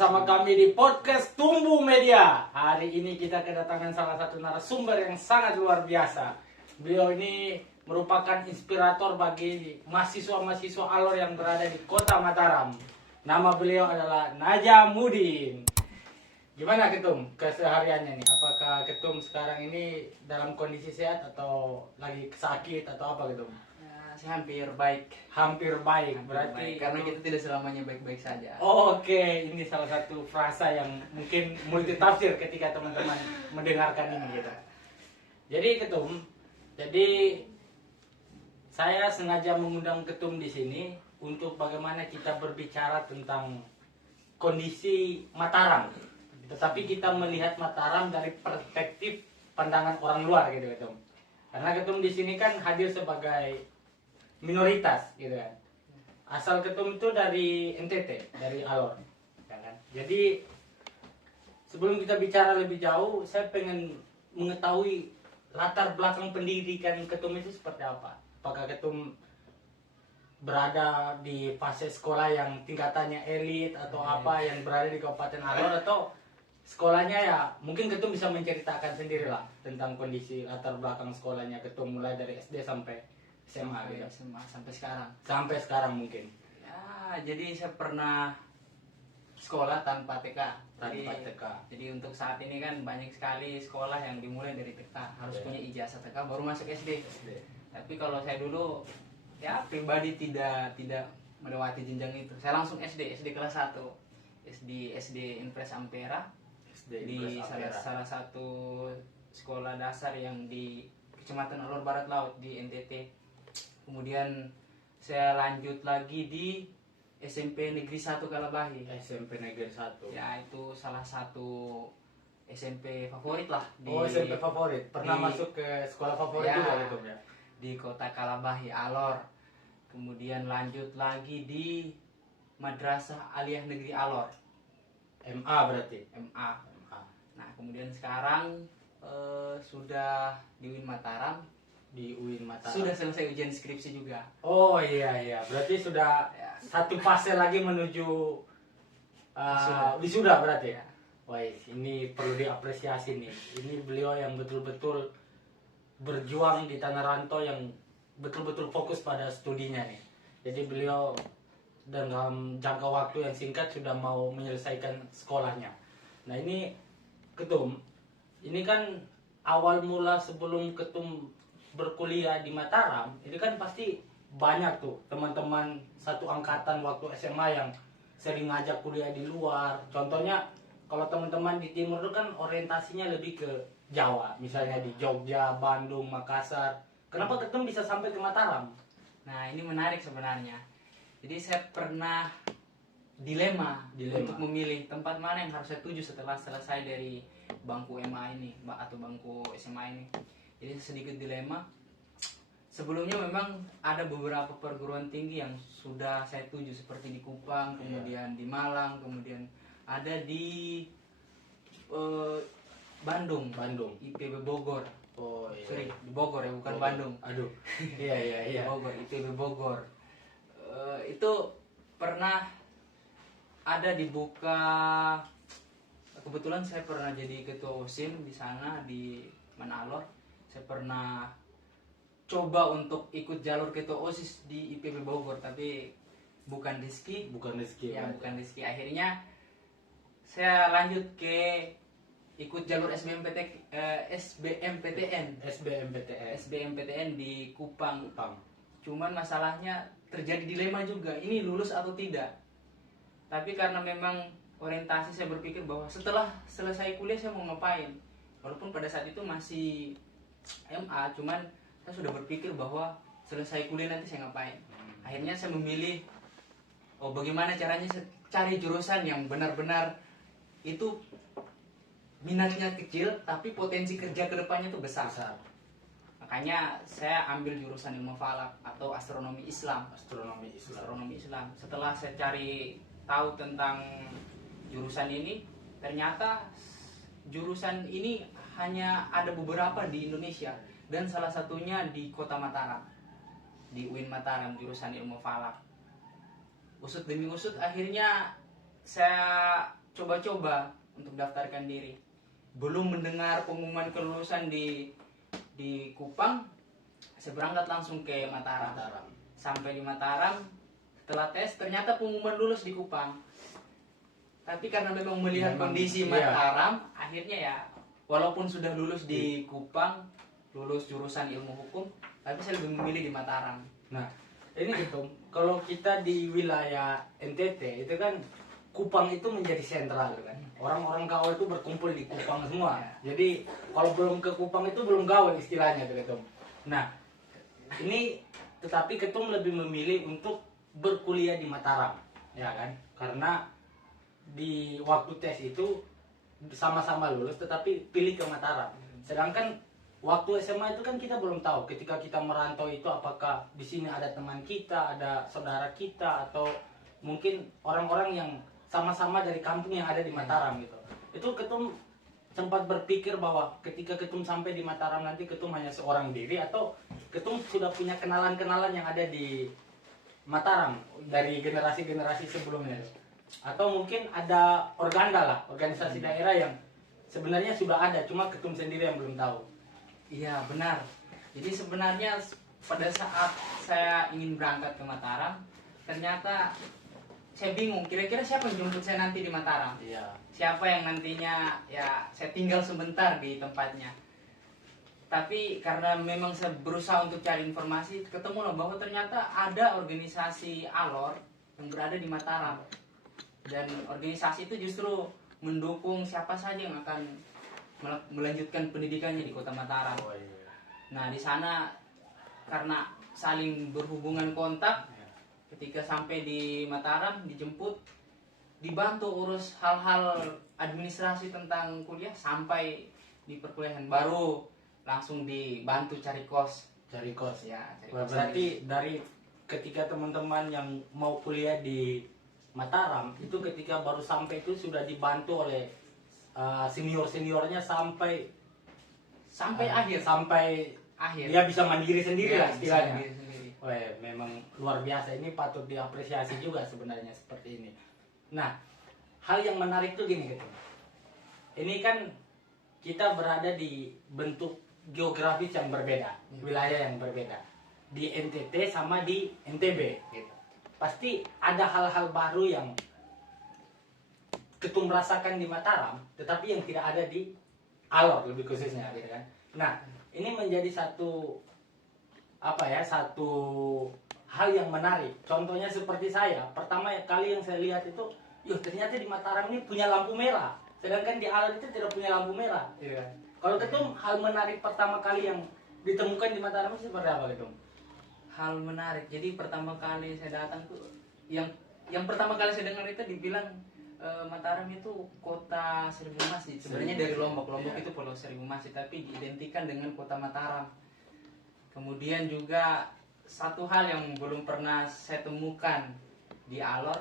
bersama kami di podcast Tumbuh Media. Hari ini kita kedatangan salah satu narasumber yang sangat luar biasa. Beliau ini merupakan inspirator bagi mahasiswa-mahasiswa Alor yang berada di Kota Mataram. Nama beliau adalah Najamudin. Gimana Ketum kesehariannya nih? Apakah Ketum sekarang ini dalam kondisi sehat atau lagi sakit atau apa Ketum? Saya hampir baik. Hampir baik, Hampir berarti baik, karena kita tidak selamanya baik-baik saja. Oke, ini salah satu frasa yang mungkin multitafsir ketika teman-teman mendengarkan ini gitu. Jadi Ketum, saya sengaja mengundang Ketum di sini untuk bagaimana kita berbicara tentang kondisi Mataram. Tetapi kita melihat Mataram dari perspektif pandangan orang luar gitu Ketum. Karena Ketum di sini kan hadir sebagai minoritas gitu kan. Asal Ketum itu dari NTT, dari Alor, ya kan? Jadi sebelum kita bicara lebih jauh, saya pengen mengetahui latar belakang pendidikan Ketum itu seperti apa. Apakah Ketum berada di fase sekolah yang tingkatannya elit atau apa yang berada di Kabupaten Alor, atau sekolahnya ya mungkin Ketum bisa menceritakan sendiri lah tentang kondisi latar belakang sekolahnya Ketum mulai dari SD sampai SMA gitu. SMA sampai sekarang. Sampai sekarang mungkin. Ya, jadi saya pernah sekolah tanpa TK. Tanpa TK. Jadi untuk saat ini kan banyak sekali sekolah yang dimulai dari TK. Harus Oke. punya ijazah TK baru masuk SD. Tapi kalau saya dulu ya pribadi tidak melewati jenjang itu. Saya langsung SD kelas 1. SD Impres Ampera di salah satu sekolah dasar yang di Kecamatan Alor Barat Laut di NTT. Kemudian saya lanjut lagi di SMP Negeri 1 Kalabahi. SMP Negeri 1. Ya, itu salah satu SMP favorit lah di SMP favorit. Pernah di- masuk ke sekolah favorit Ya. juga gitu ya. di Kota Kalabahi Alor. Kemudian lanjut lagi di Madrasah Aliyah Negeri Alor, MA berarti. MA. MA. Nah, kemudian sekarang sudah di UIN Mataram, Di UIN Mataram. sudah selesai ujian skripsi juga. Oh iya. Berarti sudah Ya. satu fase lagi menuju wisuda berarti ya. Wah, ini perlu diapresiasi nih. Ini beliau yang betul-betul berjuang di tanah rantau, yang betul-betul fokus pada studinya nih. Jadi beliau dalam jangka waktu yang singkat sudah mau menyelesaikan sekolahnya. Nah ini Ketum, ini kan awal mula sebelum Ketum berkuliah di Mataram, ini kan pasti banyak tuh teman-teman satu angkatan waktu SMA yang sering ngajak kuliah di luar. Contohnya kalau teman-teman di timur itu kan orientasinya lebih ke Jawa, misalnya di Jogja, Bandung, Makassar. Kenapa Ketum bisa sampai ke Mataram? Nah, ini menarik sebenarnya. Jadi saya pernah dilema untuk memilih tempat mana yang harus saya tuju setelah selesai dari bangku MA ini atau bangku SMA ini. Jadi sedikit dilema. Sebelumnya memang ada beberapa perguruan tinggi yang sudah saya tuju seperti di Kupang, kemudian di Malang, kemudian ada di Bandung, IPB Bogor. Oh iya. Sorry, di Bogor ya, bukan Bogor. Bandung. Aduh. Iya. Di Bogor, IPB Bogor. Itu pernah ada dibuka, kebetulan saya pernah jadi ketua OSIM di sana di Manalor. Saya pernah coba untuk ikut jalur ketua OSIS di IPB Bogor, tapi bukan rezeki. Bukan rezeki. Ya, bukan rezeki. Akhirnya saya lanjut ke ikut jalur SBMPTN di Kupang. Cuman masalahnya terjadi dilema juga, ini lulus atau tidak. Tapi karena memang orientasi saya berpikir bahwa setelah selesai kuliah saya mau ngapain. Walaupun pada saat itu masih MA, cuman saya sudah berpikir bahwa selesai kuliah nanti saya ngapain. Akhirnya saya memilih bagaimana caranya saya cari jurusan yang benar-benar itu minatnya kecil tapi potensi kerja kedepannya itu besar. Makanya saya ambil jurusan ilmu falak atau astronomi Islam. Astronomi Islam. Setelah saya cari tahu tentang jurusan ini, ternyata jurusan ini hanya ada beberapa di Indonesia dan salah satunya di Kota Mataram, di UIN Mataram, jurusan ilmu falak. Usut demi usut akhirnya saya coba-coba untuk daftarkan diri. Belum mendengar pengumuman kelulusan di Kupang, saya berangkat langsung ke Mataram. Sampai di Mataram, setelah tes ternyata pengumuman lulus di Kupang. Tapi karena memang melihat kondisi Mataram, akhirnya ya walaupun sudah lulus di Kupang, lulus jurusan ilmu hukum, tapi saya lebih memilih di Mataram. Nah, ini gitu. Kalau kita di wilayah NTT itu kan Kupang itu menjadi sentral kan. Orang-orang gaul itu berkumpul di Kupang semua. Jadi kalau belum ke Kupang itu belum gaul istilahnya tuh Ketum. Nah, ini tetapi Ketum lebih memilih untuk berkuliah di Mataram, ya kan? Karena di waktu tes itu sama-sama lulus tetapi pilih ke Mataram. Sedangkan waktu SMA itu kan kita belum tahu ketika kita merantau itu apakah di sini ada teman kita, ada saudara kita atau mungkin orang-orang yang sama-sama dari kampung yang ada di Mataram gitu. Itu Ketum sempat berpikir bahwa ketika Ketum sampai di Mataram nanti Ketum hanya seorang diri atau Ketum sudah punya kenalan-kenalan yang ada di Mataram dari generasi-generasi sebelumnya. Atau mungkin ada organda lah, organisasi daerah yang sebenarnya sudah ada, cuma Ketum sendiri yang belum tahu. Iya benar. Jadi sebenarnya pada saat saya ingin berangkat ke Mataram, ternyata saya bingung kira-kira siapa yang jemput saya nanti di Mataram. Iya. Siapa yang nantinya ya saya tinggal sebentar di tempatnya. Tapi karena memang saya berusaha untuk cari informasi, ketemu loh bahwa ternyata ada organisasi Alor yang berada di Mataram. Dan organisasi itu justru mendukung siapa saja yang akan melanjutkan pendidikannya di Kota Mataram. Oh, iya. Nah, di sana karena saling berhubungan kontak, ketika sampai di Mataram dijemput, dibantu urus hal-hal administrasi tentang kuliah sampai di perkuliahan, baru langsung dibantu cari kos. Cari kos. Ya, cari Wah, kos. berarti dari ketika teman-teman yang mau kuliah di Mataram itu ketika baru sampai itu sudah dibantu oleh senior-seniornya sampai akhir. Sampai Akhir. dia bisa mandiri sendiri Ya, lah istilahnya. bisa sendiri. Wah, memang luar biasa, ini patut diapresiasi juga sebenarnya seperti ini. Nah, hal yang menarik tuh gini gitu. Ini kan kita berada di bentuk geografis yang berbeda, wilayah yang berbeda. Di NTT sama di NTB gitu. Pasti ada hal-hal baru yang Ketum merasakan di Mataram, tetapi yang tidak ada di Alor lebih khususnya gitu kan. Nah, ini menjadi satu hal yang menarik. Contohnya seperti saya, pertama kali yang saya lihat itu, ternyata di Mataram ini punya lampu merah, sedangkan di Alor itu tidak punya lampu merah. Gitu kan. Kalau Ketum, hal menarik pertama kali yang ditemukan di Mataram itu seperti apa Ketum? Hal menarik. Jadi pertama kali saya datang tuh yang pertama kali saya dengar itu dibilang Mataram itu kota seribu masjid. Sebenarnya dari Lombok itu pulau seribu masjid, tapi diidentikan dengan kota Mataram. Kemudian juga satu hal yang belum pernah saya temukan di Alor,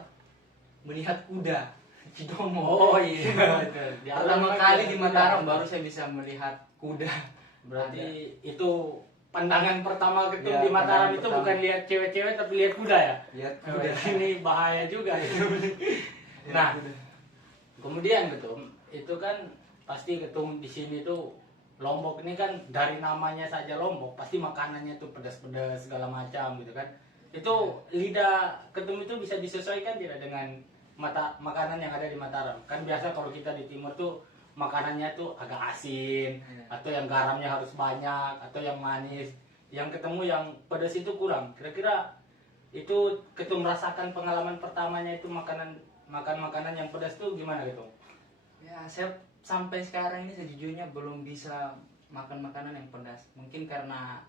melihat kuda Cidomo. Oh iya. Pertama kali di Mataram baru saya bisa melihat kuda. Berarti itu pandangan pertama Ketum Ya, di Mataram pandangan itu pertama. bukan lihat cewek-cewek tapi lihat kuda ya. Lihat Oh, kuda. ini bahaya juga itu. Nah, kemudian Ketum, itu kan pasti Ketum di sini tuh Lombok ini kan dari namanya saja Lombok, pasti makanannya tuh pedas-pedas segala macam gitu kan. Itu lidah Ketum itu bisa disesuaikan tidak dengan makanan yang ada di Mataram? Kan biasa kalau kita di timur tuh makanannya tuh agak asin, atau yang garamnya harus banyak, atau yang manis. Yang ketemu yang pedas itu kurang. Kira-kira itu Ketum merasakan pengalaman pertamanya itu makan makanan yang pedas tuh gimana gitu? Ya, saya sampai sekarang ini sejujurnya belum bisa makan makanan yang pedas. Mungkin karena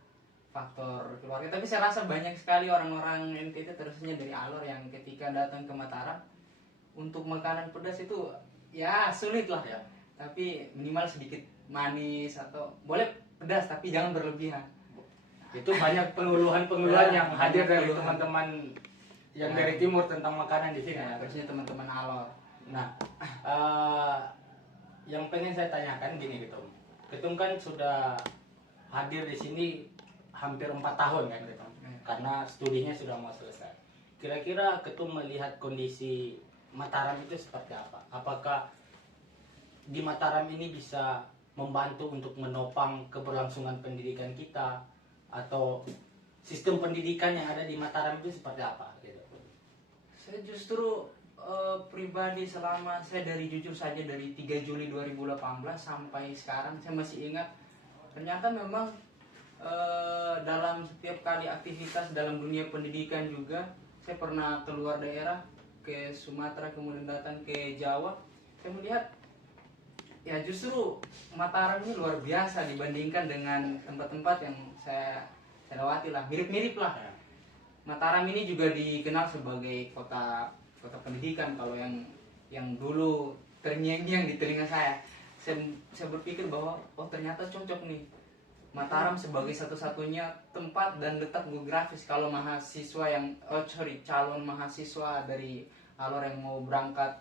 faktor keluarga, tapi saya rasa banyak sekali orang-orang NTT terusnya dari Alor yang ketika datang ke Mataram untuk makanan pedas itu ya sulit lah Ya. Tapi minimal sedikit manis atau boleh pedas tapi jangan berlebihan. Itu banyak pengeluhan-pengeluhan Ya, yang hadir dari pengeluhan. teman-teman yang Ya. dari timur tentang makanan di sini. Ya, terusnya teman-teman Alor. Nah, yang pengen saya tanyakan gini Ketum. Ketum kan sudah hadir di sini hampir 4 tahun kan Ketum. Karena studinya sudah mau selesai. Kira-kira Ketum melihat kondisi Mataram itu seperti apa? Apakah di Mataram ini bisa membantu untuk menopang keberlangsungan pendidikan kita, atau sistem pendidikan yang ada di Mataram itu seperti apa gitu? Saya justru pribadi, selama saya jujur saja dari 3 Juli 2018 sampai sekarang saya masih ingat, ternyata memang dalam setiap kali aktivitas dalam dunia pendidikan juga, saya pernah keluar daerah ke Sumatera, kemudian datang ke Jawa, saya melihat ya justru Mataram ini luar biasa dibandingkan dengan tempat-tempat yang saya lewati lah, mirip-mirip lah. Mataram ini juga dikenal sebagai kota pendidikan. Kalau yang dulu terngiang-ngiang di telinga saya berpikir bahwa oh ternyata cocok nih Mataram sebagai satu-satunya tempat dan letak geografis kalau mahasiswa calon mahasiswa dari Alor yang mau berangkat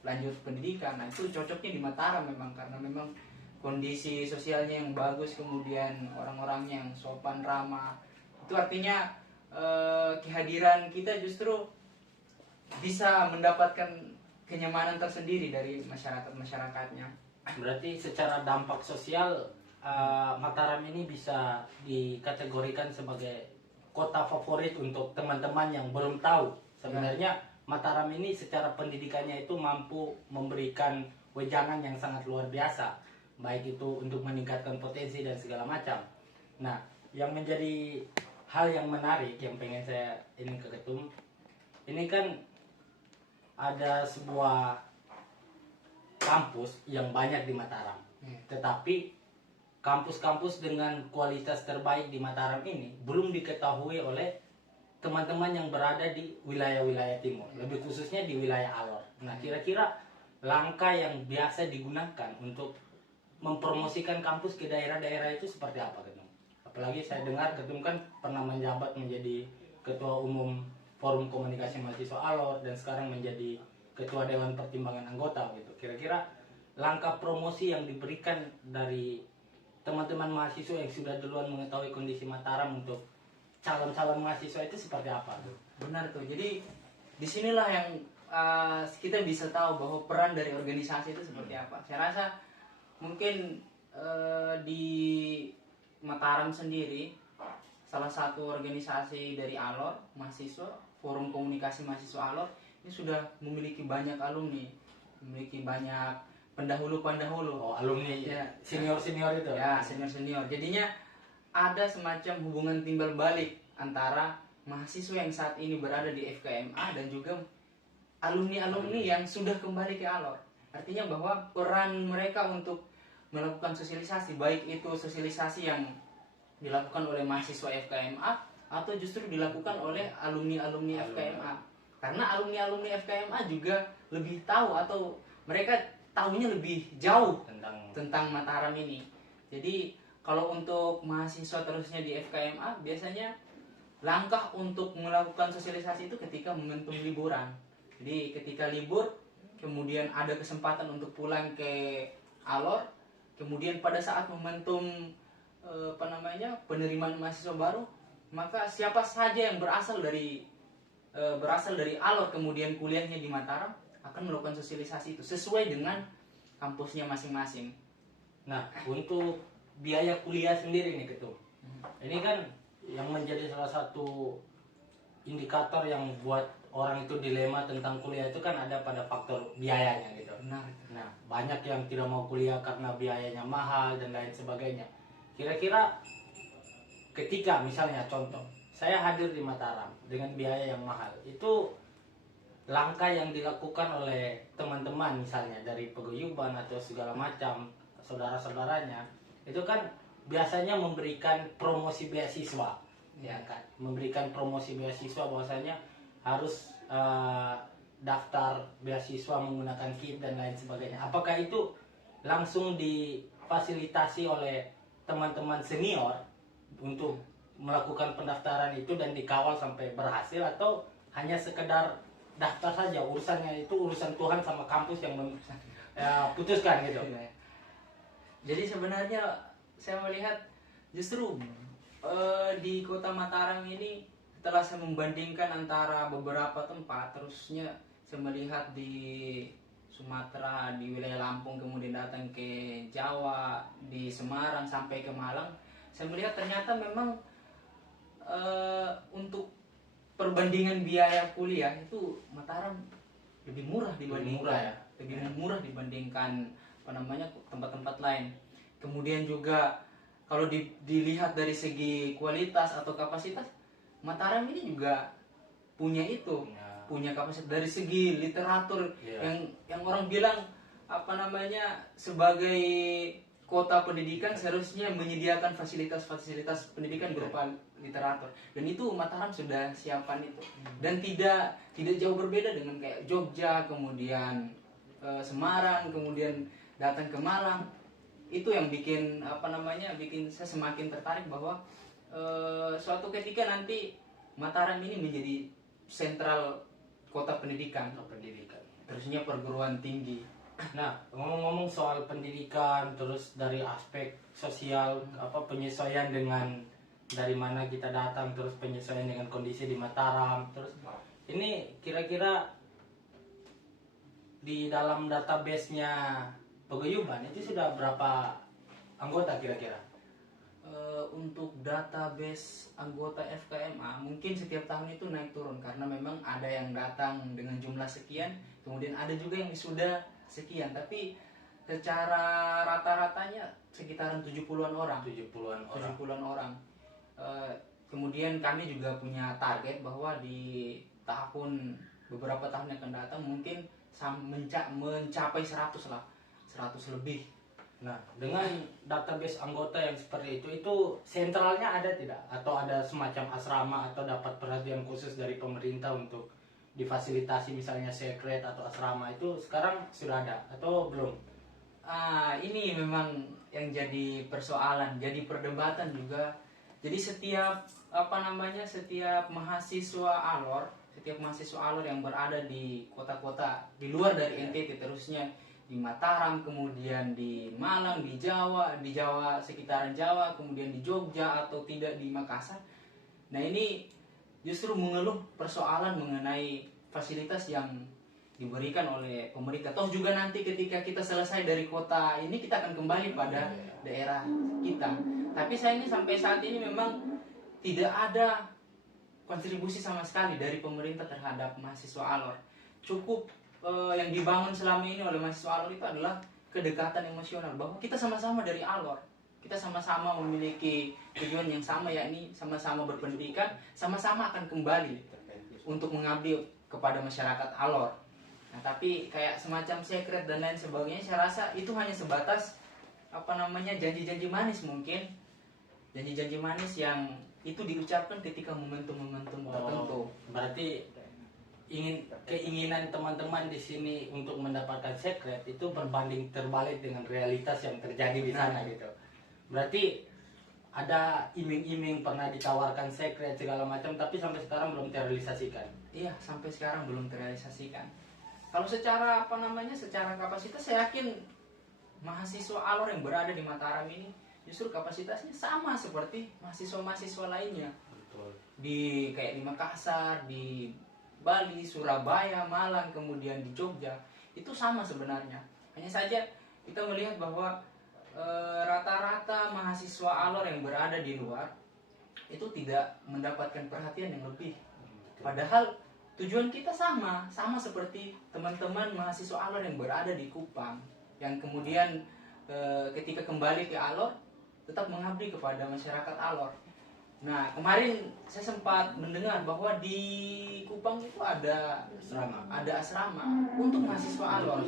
lanjut pendidikan. Nah itu cocoknya di Mataram memang, karena memang kondisi sosialnya yang bagus, kemudian orang-orangnya yang sopan ramah. Itu artinya kehadiran kita justru bisa mendapatkan kenyamanan tersendiri dari masyarakatnya. Berarti secara dampak sosial, Mataram ini bisa dikategorikan sebagai kota favorit untuk teman-teman yang belum tahu sebenarnya Mataram ini secara pendidikannya itu mampu memberikan wejangan yang sangat luar biasa, baik itu untuk meningkatkan potensi dan segala macam. Nah, yang menjadi hal yang menarik yang pengen saya ini ke Ketum, ini kan ada sebuah kampus yang banyak di Mataram, tetapi kampus-kampus dengan kualitas terbaik di Mataram ini belum diketahui oleh teman-teman yang berada di wilayah-wilayah timur, lebih khususnya di wilayah Alor. Nah, kira-kira langkah yang biasa digunakan untuk mempromosikan kampus ke daerah-daerah itu seperti apa, Ketum? Apalagi saya dengar Ketum kan pernah menjabat menjadi Ketua Umum Forum Komunikasi Mahasiswa Alor dan sekarang menjadi Ketua Dewan Pertimbangan Anggota gitu. Kira-kira langkah promosi yang diberikan dari teman-teman mahasiswa yang sudah duluan mengetahui kondisi Mataram untuk calon-calon mahasiswa itu seperti apa tuh? Benar tuh. Jadi disinilah yang kita bisa tahu bahwa peran dari organisasi itu seperti apa. Saya rasa mungkin di Mataram sendiri salah satu organisasi dari Alor mahasiswa, Forum Komunikasi Mahasiswa Alor, ini sudah memiliki banyak alumni, memiliki banyak pendahulu. Oh, alumni ya, senior itu ya, senior. Jadinya ada semacam hubungan timbal balik antara mahasiswa yang saat ini berada di FKMA dan juga alumni yang sudah kembali ke Alor. Artinya bahwa peran mereka untuk melakukan sosialisasi, baik itu sosialisasi yang dilakukan oleh mahasiswa FKMA atau justru dilakukan oleh alumni FKMA. Karena alumni FKMA juga lebih tahu, atau mereka tahunya lebih jauh tentang Mataram ini. Jadi kalau untuk mahasiswa terusnya di FKMA, biasanya langkah untuk melakukan sosialisasi itu ketika momentum liburan. Jadi ketika libur, kemudian ada kesempatan untuk pulang ke Alor, kemudian pada saat momentum penerimaan mahasiswa baru, maka siapa saja yang berasal dari Alor kemudian kuliahnya di Mataram akan melakukan sosialisasi itu sesuai dengan kampusnya masing-masing. Nah, untuk biaya kuliah sendiri nih Ketum, ini kan yang menjadi salah satu indikator yang buat orang itu dilema tentang kuliah itu kan ada pada faktor biayanya gitu. Nah, banyak yang tidak mau kuliah karena biayanya mahal dan lain sebagainya. Kira-kira ketika misalnya contoh, saya hadir di Mataram dengan biaya yang mahal, itu langkah yang dilakukan oleh teman-teman misalnya dari paguyuban atau segala macam saudara-saudaranya, itu kan biasanya memberikan promosi beasiswa, ya kan, memberikan promosi beasiswa bahwasanya harus daftar beasiswa menggunakan KIP dan lain sebagainya. Apakah itu langsung difasilitasi oleh teman-teman senior untuk melakukan pendaftaran itu dan dikawal sampai berhasil, atau hanya sekedar daftar saja, urusannya itu urusan Tuhan sama kampus yang putuskan gitu? Jadi sebenarnya saya melihat justru di kota Mataram ini, setelah saya membandingkan antara beberapa tempat, terusnya saya melihat di Sumatera, di wilayah Lampung, kemudian datang ke Jawa, di Semarang sampai ke Malang, saya melihat ternyata memang untuk perbandingan biaya kuliah itu Mataram lebih murah dibandingkan lebih murah dibandingkan apa namanya tempat-tempat lain. Kemudian juga kalau dilihat dari segi kualitas atau kapasitas, Mataram ini juga punya itu, punya kapasitas dari segi literatur yang orang bilang apa namanya sebagai kota pendidikan seharusnya menyediakan fasilitas-fasilitas pendidikan berupa literatur, dan itu Mataram sudah siapkan itu, dan tidak jauh berbeda dengan kayak Jogja, kemudian Semarang, kemudian datang ke Malang. Itu yang bikin apa namanya bikin saya semakin tertarik bahwa suatu ketika nanti Mataram ini menjadi sentral kota pendidikan, terusnya perguruan tinggi. Nah, ngomong-ngomong soal pendidikan, terus dari aspek sosial, apa penyesuaian dengan dari mana kita datang, terus penyesuaian dengan kondisi di Mataram, terus ini kira-kira di dalam database-nya Paguyuban itu sudah berapa anggota kira-kira? Untuk database anggota FKMA mungkin setiap tahun itu naik turun karena memang ada yang datang dengan jumlah sekian, kemudian ada juga yang sudah sekian, tapi secara rata-ratanya sekitaran 70-an orang. 70-an orang. Kemudian kami juga punya target bahwa di beberapa tahun yang akan datang mungkin mencapai 100 lah, 100 lebih. Nah, dengan database anggota yang seperti itu sentralnya ada tidak? Atau ada semacam asrama atau dapat perhatian khusus dari pemerintah untuk difasilitasi misalnya sekret atau asrama itu sekarang sudah ada atau belum? Ini memang yang jadi persoalan, jadi perdebatan juga. Jadi setiap mahasiswa alor yang berada di kota-kota di luar dari NTT, terusnya di Mataram, kemudian di Malang, di Jawa sekitaran Jawa, kemudian di Jogja atau tidak di Makassar. Nah, ini justru mengeluh persoalan mengenai fasilitas yang diberikan oleh pemerintah. Toh juga nanti ketika kita selesai dari kota ini kita akan kembali pada daerah kita. Tapi sayangnya sampai saat ini memang tidak ada kontribusi sama sekali dari pemerintah terhadap mahasiswa alor. Cukup yang dibangun selama ini oleh mahasiswa alor itu adalah kedekatan emosional, bahwa kita sama-sama dari alor, kita sama-sama memiliki tujuan yang sama, yakni sama-sama berpendidikan, sama-sama akan kembali untuk mengabdi kepada masyarakat alor. Nah, tapi kayak semacam sekret dan lain sebagainya, saya rasa itu hanya sebatas janji-janji manis, mungkin janji-janji manis yang itu diucapkan ketika momentum-momentum tertentu. Berarti keinginan teman-teman di sini untuk mendapatkan sekret itu berbanding terbalik dengan realitas yang terjadi di sana gitu. Berarti ada iming-iming pernah ditawarkan sekret segala macam, tapi sampai sekarang belum terrealisasikan. Iya, sampai sekarang belum terrealisasikan. Kalau secara secara kapasitas saya yakin mahasiswa alor yang berada di Mataram ini justru kapasitasnya sama seperti mahasiswa-mahasiswa lainnya. Betul. Kayak di Makassar, di Bali, Surabaya, Malang, kemudian di Jogja, itu sama sebenarnya. Hanya saja kita melihat bahwa rata-rata mahasiswa alor yang berada di luar itu tidak mendapatkan perhatian yang lebih. Padahal tujuan kita sama seperti teman-teman mahasiswa alor yang berada di Kupang, yang kemudian ketika kembali ke alor tetap mengabdi kepada masyarakat alor. Nah, kemarin saya sempat mendengar bahwa di Kupang itu ada asrama untuk mahasiswa alor.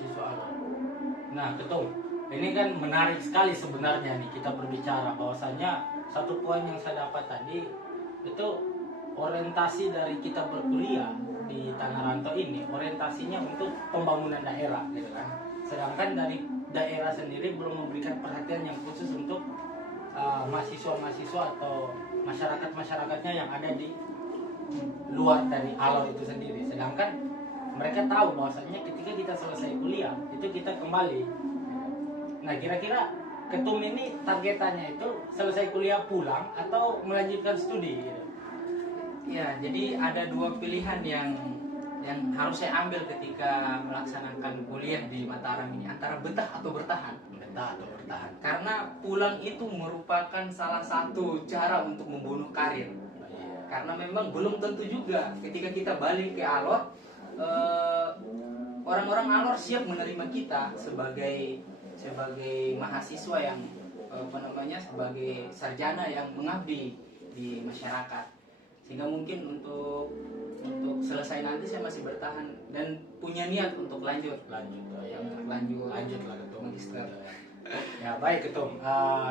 Nah, betul. Ini kan menarik sekali sebenarnya nih kita berbicara bahwasanya satu poin yang saya dapat tadi itu orientasi dari kita berkuliah di Tanah Rantau ini orientasinya untuk pembangunan daerah gitu kan. Sedangkan dari daerah sendiri belum memberikan perhatian yang khusus untuk mahasiswa-mahasiswa atau masyarakat-masyarakatnya yang ada di luar dari alor itu sendiri. Sedangkan mereka tahu bahwasanya ketika kita selesai kuliah itu kita kembali. Nah, kira-kira Ketum ini targetannya itu selesai kuliah pulang atau melanjutkan studi gitu? Ya, jadi ada dua pilihan yang yang harus saya ambil ketika melaksanakan kuliah di Mataram ini, antara betah atau bertahan. Betah atau bertahan. Karena pulang itu merupakan salah satu cara untuk membunuh karir. Karena memang belum tentu juga ketika kita balik ke Alor, orang-orang Alor siap menerima kita sebagai mahasiswa yang sebagai sarjana yang mengabdi di masyarakat. Sehingga mungkin untuk selesai nanti saya masih bertahan dan punya niat untuk lanjut lah Ketum. magister. Ya baik Ketum,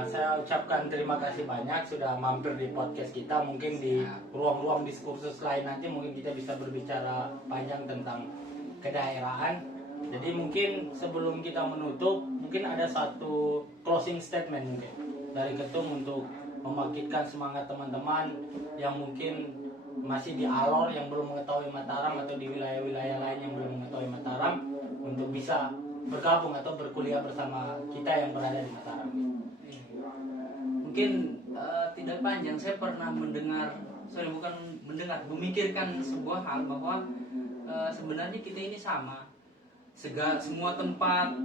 saya ucapkan terima kasih banyak sudah mampir di podcast kita. Mungkin di ruang-ruang diskursus lain nanti mungkin kita bisa berbicara panjang tentang kedaerahan. Jadi mungkin sebelum kita menutup, mungkin ada satu closing statement mungkin dari Ketum untuk membangkitkan semangat teman-teman yang mungkin masih di Alor yang belum mengetahui Mataram, atau di wilayah-wilayah lain yang belum mengetahui Mataram, untuk bisa bergabung atau berkuliah bersama kita yang berada di Mataram. Mungkin tidak panjang, saya pernah memikirkan sebuah hal bahwa sebenarnya kita ini sama. Semua tempat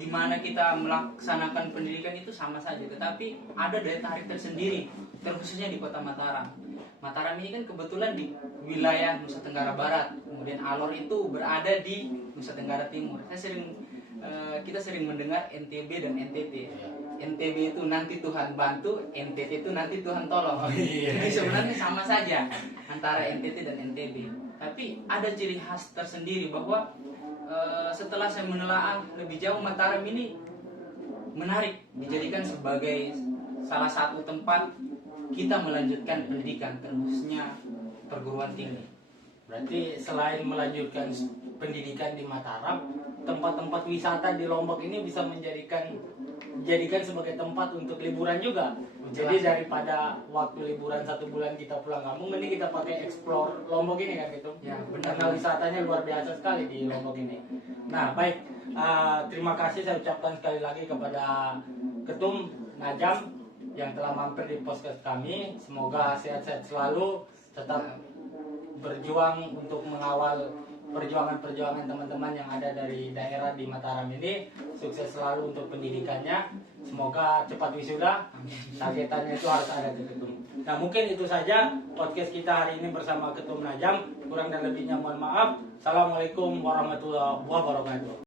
di mana kita melaksanakan pendidikan itu sama saja, tetapi ada daya tarik tersendiri, terkhususnya di Kota Mataram. Mataram ini kan kebetulan di wilayah Nusa Tenggara Barat, kemudian Alor itu berada di Nusa Tenggara Timur. Kita sering mendengar NTB dan NTT. NTB itu nanti Tuhan bantu, NTT itu nanti Tuhan tolong. Jadi sebenarnya sama saja antara NTT dan NTB. Tapi ada ciri khas tersendiri bahwa setelah saya menelaah lebih jauh, Mataram ini menarik dijadikan sebagai salah satu tempat kita melanjutkan pendidikan, terkhususnya perguruan tinggi. Berarti selain melanjutkan pendidikan di Mataram, tempat-tempat wisata di Lombok ini bisa dijadikan sebagai tempat untuk liburan juga. Jadi daripada waktu liburan 1 bulan kita pulang kampung, mending kita pakai explore Lombok ini kan gitu. Ya, benar. Karena wisatanya luar biasa sekali di Lombok ini. Nah baik, terima kasih saya ucapkan sekali lagi kepada Ketum Najam yang telah mampir di podcast kami. Semoga sehat-sehat selalu, tetap berjuang untuk mengawal perjuangan-perjuangan teman-teman yang ada dari daerah di Mataram ini. Sukses selalu untuk pendidikannya. Semoga cepat wisuda. Targetannya itu harus ada di Ketum. Nah mungkin itu saja podcast kita hari ini bersama Ketum Najam. Kurang dan lebihnya mohon maaf. Assalamualaikum warahmatullahi wabarakatuh.